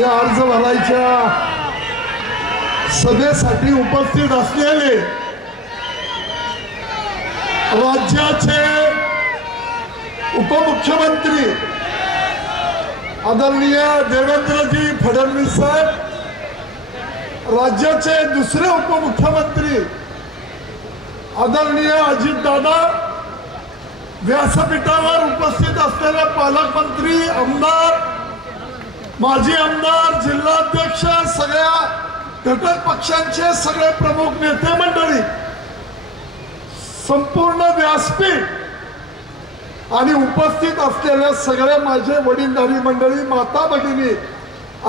त्या अर्ज भरायच्या सभेसाठी उपस्थित असलेले राज्याचे उपमुख्यमंत्री आदरणीय देवेंद्रजी फडणवीस साहेब राज्याचे दुसरे उपमुख्यमंत्री आदरणीय अजितदादा व्यासपीठावर उपस्थित असलेले पालकमंत्री आमदार माजी आमदार जिल्हाध्यक्ष सगळ्या घटक पक्षांचे सगळे प्रमुख नेते मंडळी संपूर्ण व्यासपीठ आणि उपस्थित असलेल्या सगळ्या माझे वडीलधारी मंडळी माता भगिनी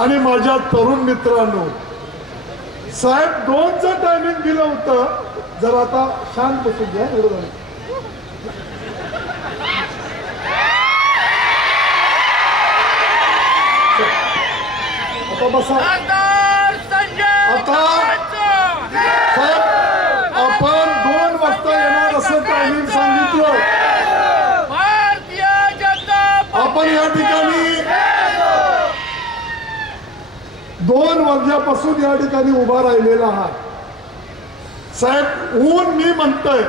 आणि माझ्या तरुण मित्रांनो साहेब दोनचं टायमिंग दिलं होतं. जर आता शांत बसून घ्या एवढं आता बसा. आता साहेब आपण दोन वाजता येणार असं टायमिंग सांगितलं. भारतीय जनता आपण या ठिकाणी दोन वाजल्यापासून या ठिकाणी उभा राहिलेला आहात. साहेब ऊन मी म्हणतोय.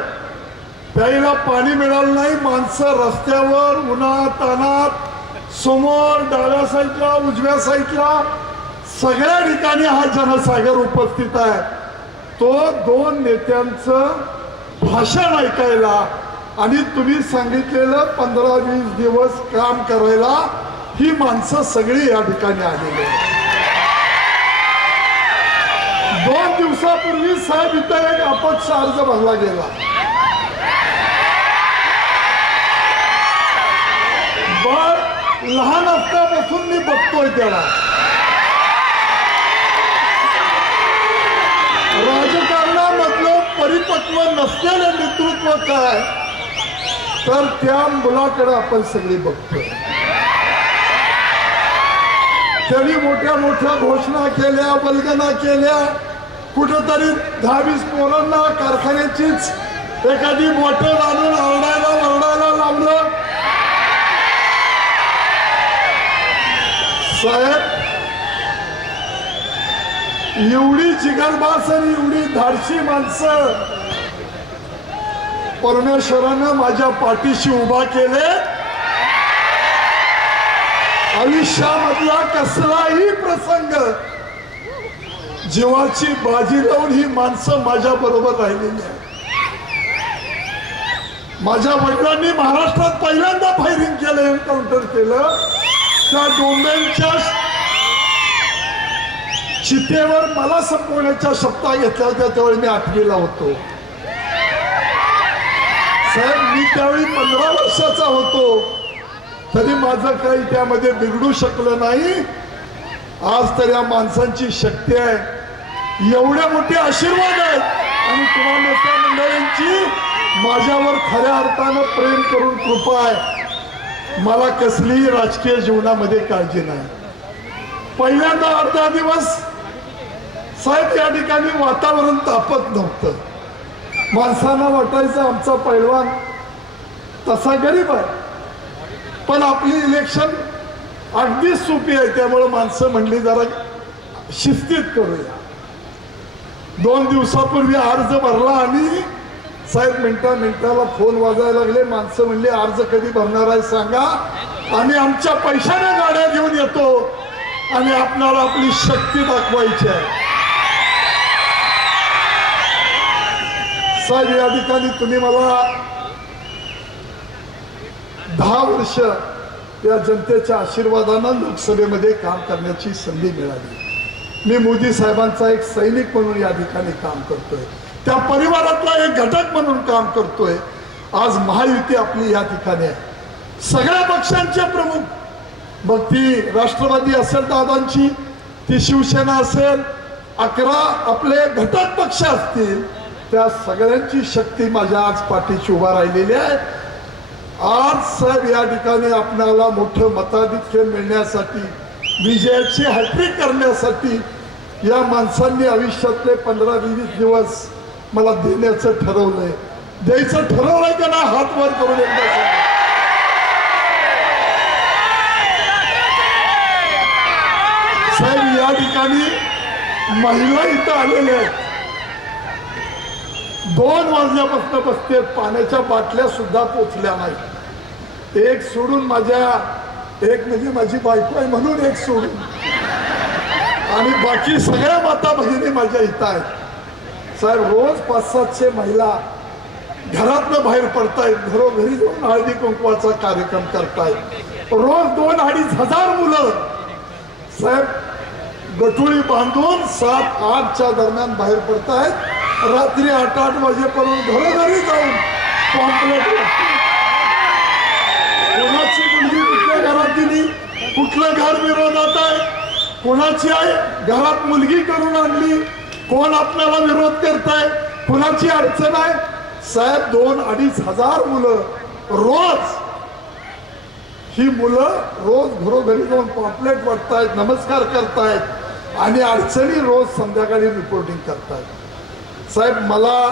प्यायला पाणी मिळालं नाही माणसं रस्त्यावर उन्हात तानात समोर डाव्या साईडला उजव्या साईडला सगळ्या ठिकाणी हा जनसागर उपस्थित आहे. तो दोन नेत्यांचं भाषण ऐकायला आणि तुम्ही सांगितलेलं पंधरा वीस दिवस काम करायला ही माणसं सगळी या ठिकाणी आलेली आहेत. दोन दिवसापूर्वी साहेब इथं एक अपक्ष अर्ज भरला गेला. बर लहान असल्यापासून मी बघतोय त्याला. नेतृत्व नसलेलं नेतृत्व काय? तर त्या मुलाकडे आपण सगळे बघतोय. त्यांनी मोठ्या मोठ्या घोषणा केल्या वल्गना केल्या. कुठंतरी दहावीस पोरांना कारखान्याचीच एखादी बॉटल आणून आरडायला वरडायला लावलं. साहेब एवढी जिगरबाज आणि एवढी धाडशी माणसं परमेश्वरानं माझ्या पाठीशी उभा केले. आयुष्यामधला कसलाही प्रसंग जीवाची बाजी लावून ही माणसं माझ्या बरोबर राहिलेली आहे माझ्या वडिलांनी महाराष्ट्रात पहिल्यांदा फायरिंग केलं एन्काउंटर केलं. त्या डोंब्यांच्या चितेवर मला संपवण्याच्या शब्दा घेतल्या होत्या त्यावेळी मी आठवीला होतो. साहेब मी त्यावेळी पंधरा वर्षाचा होतो. तरी माझं काही त्यामध्ये बिघडू शकलं नाही. आज तर या माणसांची शक्ती आहे. एवढे मोठे आशीर्वाद आहेत. आणि तुम्हा नेत्या मंडळींची माझ्यावर खऱ्या अर्थानं प्रेम करून कृपा आहे. मला कसलीही राजकीय जीवनामध्ये काळजी नाही. पहिल्यांदा अर्धा दिवस साहेब या ठिकाणी वातावरण तापत नव्हतं. माणसांना वाटायचं आमचा पैलवान तसा गरीब आहे. पण आपली इलेक्शन अगदी सोपी आहे त्यामुळं माणसं म्हणली जरा शिस्तीत करूया. दोन दिवसापूर्वी अर्ज भरला आणि साहेब मिनटा मिनटाला फोन वाजायला लागले. माणसं म्हणली अर्ज कधी भरणार आहे सांगा. आम्ही आमच्या पैशाने गाड्या घेऊन येतो आणि आपणाला आपली शक्ती दाखवायची आहे. साहेब या ठिकाणी तुम्ही मला दहा वर्ष या जनतेच्या आशीर्वादानं लोकसभेमध्ये काम करण्याची संधी मिळाली. मी मोदी साहेबांचा एक सैनिक म्हणून या ठिकाणी काम करतोय. त्या परिवारातला एक घटक म्हणून काम करतोय. आज महायुती आपली या ठिकाणी आहे. सगळ्या पक्षांचे प्रमुख. मग ती राष्ट्रवादी असेल दादांची ती शिवसेना असेल अकरा आपले घटक पक्ष असतील त्या सगळ्यांची शक्ती माझ्या आज पाठीशी उभा राहिलेली आहे. आज साहेब या ठिकाणी आपणाला मोठं मताधिक्य मिळण्यासाठी विजयाची हॅट्रिक करण्यासाठी या माणसांनी आयुष्यातले पंधरा वीस दिवस मला देण्याचं ठरवलंय. द्यायचं ठरवलंय त्यांना हात वर करून एकदा साहेब या ठिकाणी महिला इथं आलेल्या आहेत. दोन वाजल्यापासून बसते पाण्याच्या बाटल्या सुद्धा पोचल्या नाही. एक सोडून माझ्या एक म्हणजे माझी बायको आहे म्हणून एक सोडून. आणि बाकी सगळ्या माता भगिनी माझ्या इथं आहेत. साहेब रोज पाच सातशे महिला घरातनं बाहेर पडतायत घरोघरी जाऊन हळदी कुंकवाचा कार्यक्रम करतायत. रोज दोन अडीच हजार मुलं. साहेब गटुळी बांधून सात आठच्या दरम्यान बाहेर पडतायत. रात्री आठ आठ वाजेपर्यंत घरोघरी जाऊन पॉम्पलेट कोणाची मुलगी कुठल्या घरात दिली कुठलं घर विरोधात आहे कोणाची आहे घरात मुलगी करून आणली कोण आपल्याला विरोध करताय कोणाची अडचण आहे? साहेब दोन अडीच हजार मुलं रोज ही मुलं रोज घरोघरी जाऊन पॉम्पलेट वाटतायत नमस्कार करतायत आणि अडचणी रोज संध्याकाळी रिपोर्टिंग करतायत. साहेब मला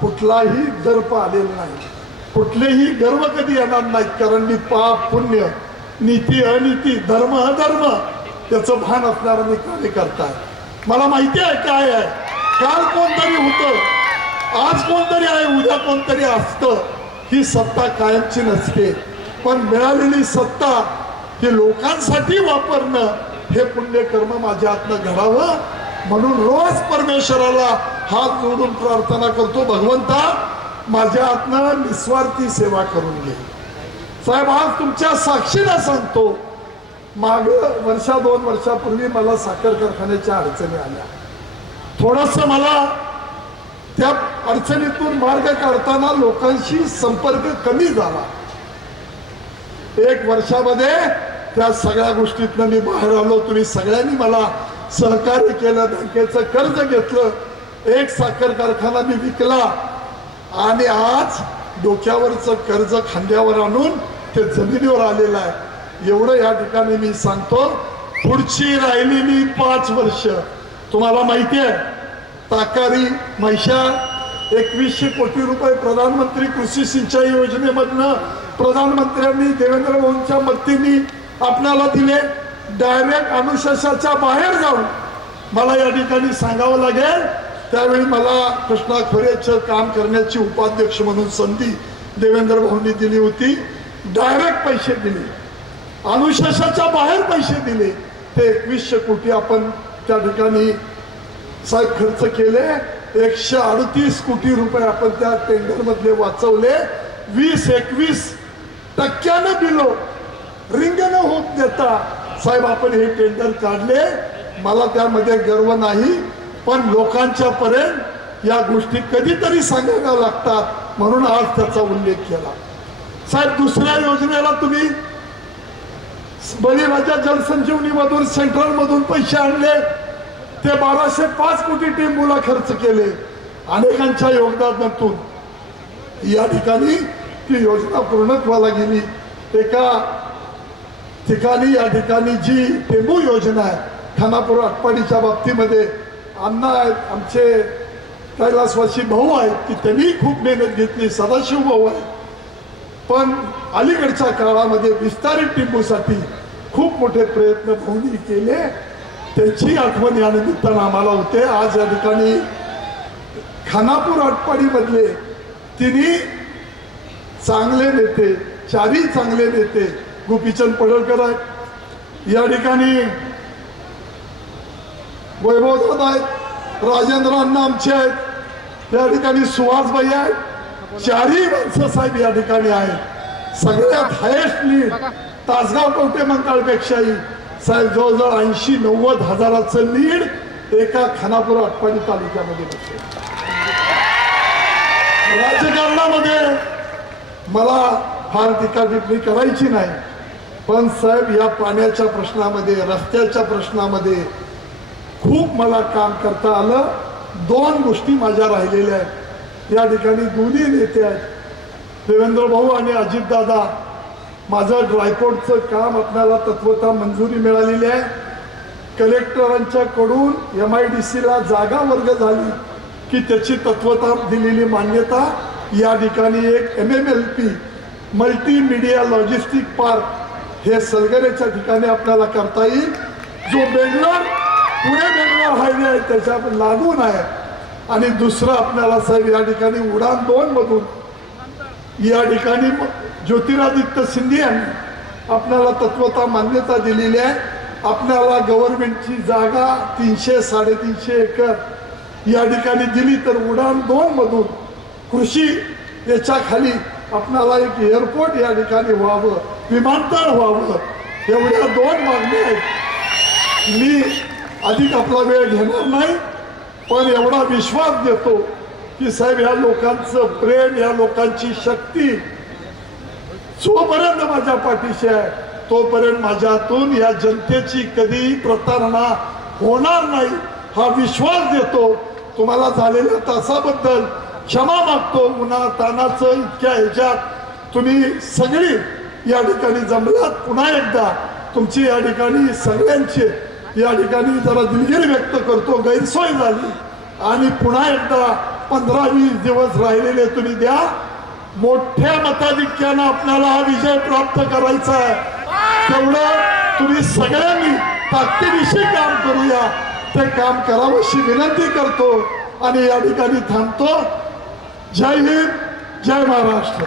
कुठलाही दर्प आलेला नाही. कुठलेही गर्व कधी येणार नाही कारण मी पाप पुण्य नीती अनिती धर्म अधर्म त्याचं भान असणारा मी कार्यकर्ता आहे. मला माहिती आहे काय आहे. काल कोणतरी होतं आज कोणतरी आहे उद्या कोणतरी असतं ही सत्ता कायमची नसते. पण मिळालेली सत्ता ही लोकांसाठी वापरणं हे पुण्यकर्म माझ्या हातनं घडावं म्हणून रोज परमेश्वराला हात जोडून प्रार्थना करतो भगवंता माझ्या हातनं निस्वार्थी सेवा करून घे. साहेब आज तुमच्या साक्षीला सांगतो माग वर्षा दोन वर्षापूर्वी मला साखर कारखान्याच्या अडचणी आल्या. थोडस मला त्या अडचणीतून मार्ग काढताना लोकांशी संपर्क कमी झाला. एक वर्षामध्ये त्या सगळ्या गोष्टीतनं मी बाहेर आलो तुम्ही सगळ्यांनी मला सहकार्य केलं बँकेचं कर्ज घेतलं एक साखर कारखाना मी विकला. आणि आज डोक्यावरचं कर्ज खांद्यावर आणून ते जमिनीवर आलेलं आहे. एवढं या ठिकाणी मी सांगतो. पुढची राहिलेली पाच वर्ष. तुम्हाला माहिती आहे ताकारी म्हैशाळ एकवीसशे कोटी रुपये प्रधानमंत्री कृषी सिंचाई योजनेमधनं प्रधानमंत्र्यांनी देवेंद्र मोहनच्या मदतीने आपल्याला दिले. डायरेक्ट अनुशासाच्या बाहेर जाऊन मला या ठिकाणी सांगावं लागेल त्यावेळी मला कृष्णा खोरेचं काम करण्याची उपाध्यक्ष म्हणून संधी देवेंद्र भाऊंनी दिली होती. डायरेक्ट पैसे दिले. अनुशासाच्या बाहेर पैसे दिले. ते एकवीसशे कोटी आपण त्या ठिकाणी साहेब खर्च केले. एकशे अडतीस कोटी रुपये आपण त्या टेंडरमधले वाचवले. वीस एकवीस टक्क्यानं दिलो रिंगण होत देता साहेब आपण हे टेंडर काढले. मला त्यामध्ये गर्व नाही. पण लोकांच्या पर्यंत या गोष्टी कधीतरी सांगायला लागतात म्हणून आज त्याचा उल्लेख केला. साहेब दुसऱ्या योजनेला तुम्ही बळीराजा जलसंजीवनी मधून सेंट्रल मधून पैसे आणले. ते बाराशे पाच कोटी टेंबूला खर्च केले. अनेकांच्या योगदानातून. या ठिकाणी ती योजना पूर्णत्वाला गेली. एका ठिकाणी या ठिकाणी जी टेंबू योजना आहे खानापूर आटपाडीच्या बाबतीमध्ये अण्णा आहेत आमचे कैलासवासी भाऊ आहेत की त्यांनी खूप मेहनत घेतली सदाशिव भाऊ आहे पण अलीकडच्या काळामध्ये विस्तारित टिंबूसाठी खूप मोठे प्रयत्न भाऊनी केले. त्याची आठवण या निमित्तानं आम्हाला होते. आज या ठिकाणी खानापूर आटपाडीमधले तिन्ही चांगले नेते चारही चांगले नेते गोपीचंद पडळकर आहेत. या ठिकाणी वैभवदादा आहेत राजेंद्र अण्णा आमचे आहेत या ठिकाणी सुहासबाई आहेत चारही माणसं साहेब या ठिकाणी आहेत. सगळ्यात हायेस्ट लीड तासगाव कवटे मंकाळपेक्षाही. साहेब जवळजवळ ऐंशी नव्वद हजाराचं लीड एका खानापूर अटपाणी तालुक्यामध्ये राजकारणामध्ये मला फार टीका टिप्पणी करायची नाही. पण साहेब या पाण्याच्या प्रश्नामध्ये रस्त्याच्या प्रश्नामध्ये खूप मला काम करता आलं. दोन गोष्टी माझ्या राहिलेल्या आहेत. या ठिकाणी दोन्ही नेते आहेत. देवेंद्र भाऊ आणि अजितदादा माझं ड्रायकोडचं काम आपल्याला तत्वता मंजुरी मिळालेली आहे. कलेक्टरांच्याकडून एम आय डी सीला जागा वर्ग झाली की त्याची तत्वता दिलेली मान्यता. या ठिकाणी एक M M L P multimedia logistic park हे सलगरेच्या ठिकाणी आपल्याला करता येईल. जो बेंगलोर पुणे बेंगलोर हायवे आहे त्याच्या लागून आहे. आणि दुसरं आपल्याला साहेब या ठिकाणी उडान दोन मधून. या ठिकाणी ज्योतिरादित्य सिंधिया यांनी आपल्याला तत्वता मान्यता दिलेली आहे. आपल्याला गव्हर्नमेंटची जागा तीनशे साडेतीनशे एकर या ठिकाणी दिली तर उडान दोन मधून कृषी याच्या खाली आपल्याला एक एअरपोर्ट या ठिकाणी व्हावं विमानतळ व्हावं एवढ्या दोन मागण्या आहेत. मी अधिक आपला वेळ घेणार नाही पण एवढा विश्वास देतो की साहेब या लोकांचं प्रेम या लोकांची शक्ती जोपर्यंत माझ्या पाठीशी आहे तोपर्यंत माझ्यातून या जनतेची कधीही प्रतारणा होणार नाही हा विश्वास देतो. तुम्हाला झालेल्या तासाबद्दल क्षमा मागतो. उन्हा तानाचं इतक्या ह्याच्यात तुम्ही सगळी या ठिकाणी जमलात. पुन्हा एकदा तुमची या ठिकाणी सगळ्यांची या ठिकाणी जरा दिलगिरी व्यक्त करतो गैरसोय झाली. आणि पुन्हा एकदा पंधरा वीस दिवस राहिलेले तुम्ही द्या. मोठ्या मताधिक्यानं आपल्याला हा विजय प्राप्त करायचा आहे. तेवढं तुम्ही सगळ्यांनी ताकदीविषयी काम करूया. ते काम करावं अशी विनंती करतो आणि या ठिकाणी थांबतो. जय हिंद जय महाराष्ट्र.